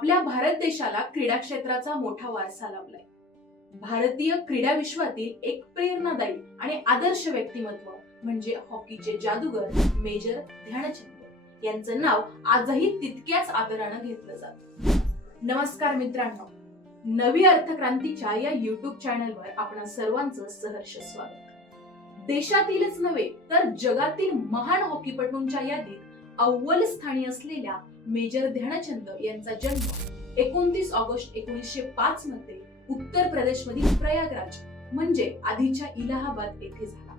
आपल्या भारत देशाला क्रीडा क्षेत्राचा मोठा वारसा लाभलाय. भारतीय क्रीडा विश्वातील एक प्रेरणादायी आणि आदर्श व्यक्तिमत्व म्हणजे हॉकीचे जादूगर मेजर ध्यानचंद. यांचं नाव आजही तितक्याच आदरानं घेतलं जात. नमस्कार मित्रांनो. नवी अर्थक्रांतीच्या या युट्यूब चॅनलवर आपण सर्वांचं सहर्ष स्वागत. देशातीलच नव्हे तर जगातील महान हॉकीपटूंच्या यादीत अव्वल स्थानी असलेल्या मेजर ध्यानचंद यांचा जन्म एकोणतीस ऑगस्ट एकोणीसशे पाच मध्ये उत्तर प्रदेश मधील प्रयागराज म्हणजे आधीच्या इलाहाबाद येथे झाला.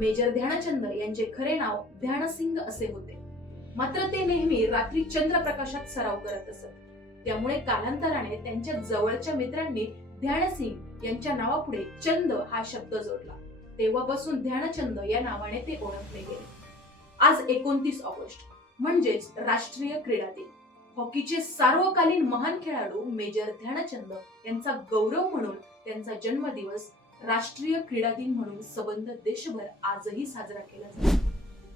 मेजर ध्यानचंद यांचे खरे नाव ध्यानसिंग असे होते. मात्र ते नेहमी रात्री चंद्रप्रकाशात सराव करत असत. त्यामुळे कालांतराने त्यांच्या जवळच्या मित्रांनी ध्यानसिंग यांच्या नावापुढे चंद हा शब्द जोडला. तेव्हापासून ध्यानचंद या नावाने ते ओळखले गेले. आज एकोणतीस ऑगस्ट. म्हणजेच राष्ट्रीय क्रीडा दिन. हॉकीचे सार्वकालीन महान खेळाडू मेजर ध्यानचंद यांचा गौरव म्हणून त्यांचा जन्मदिवस राष्ट्रीय क्रीडा दिन म्हणून सबंध देशभर आजही साजरा केला जातो.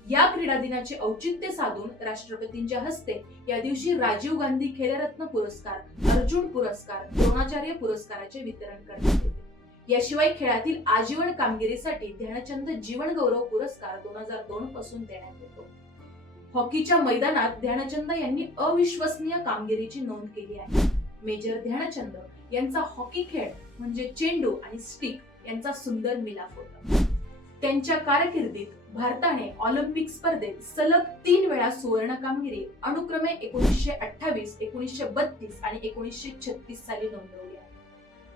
या क्रीडा दिनाचे औचित्य साधून राष्ट्रपतींच्या हस्ते या दिवशी राजीव गांधी खेलरत्न पुरस्कार अर्जुन पुरस्कार द्रोणाचार्य पुरस्काराचे वितरण करण्यात येते. याशिवाय खेळातील आजीवन कामगिरीसाठी ध्यानचंद जीवन गौरव पुरस्कार दोन हजार दोन पासून देण्यात येतो. हॉकीच्या मैदानात ध्यानचंद यांनी अविश्वसनीय कामगिरीची नोंद केली आहे. मेजर ध्यानचंद यांचा हॉकी खेळ म्हणजे चेंडू आणि स्टिक यांचा सुंदर मिलाफ होता. त्यांच्या कारकिर्दीत भारताने ऑलिम्पिक स्पर्धेत सलग तीन वेळा सुवर्ण कामगिरी अनुक्रमे एकोणीसशे अठ्ठावीस एकोणीसशे बत्तीस आणि एकोणीसशे छत्तीस साली नोंदवली आहे.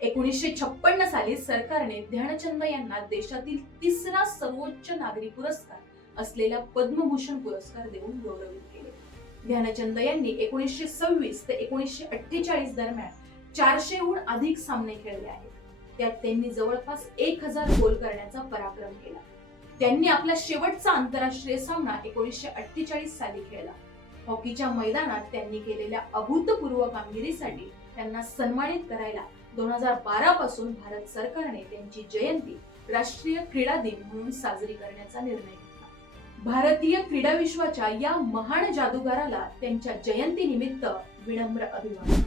एकोणीसशे छप्पन्न साली सरकारने ध्यानचंद यांना देशातील तिसरा सर्वोच्च नागरी पुरस्कार असलेला पद्मभूषण पुरस्कार देऊन गौरवित केले. ध्यानचंद यांनी एकोणीसशे सव्वीस ते एकोणीसशे अठ्ठेचाळीस दरम्यान चारशेहून अधिक सामने खेळले आहेत. त्यात त्यांनी जवळपास एक हजार गोल करण्याचा पराक्रम केला. त्यांनी आपला शेवटचा आंतरराष्ट्रीय सामना एकोणीसशे अठ्ठेचाळीस साली खेळला. हॉकीच्या मैदानात त्यांनी केलेल्या अभूतपूर्व कामगिरीसाठी त्यांना सन्मानित करायला दोन हजार बारा पासून भारत सरकारने त्यांची जयंती राष्ट्रीय क्रीडा दिन म्हणून साजरी करण्याचा निर्णय घेतला भारतीय क्रीडा विश्वाच्या या महान जादूगाराला त्यांच्या जयंती निमित्त विनम्र अभिवादन.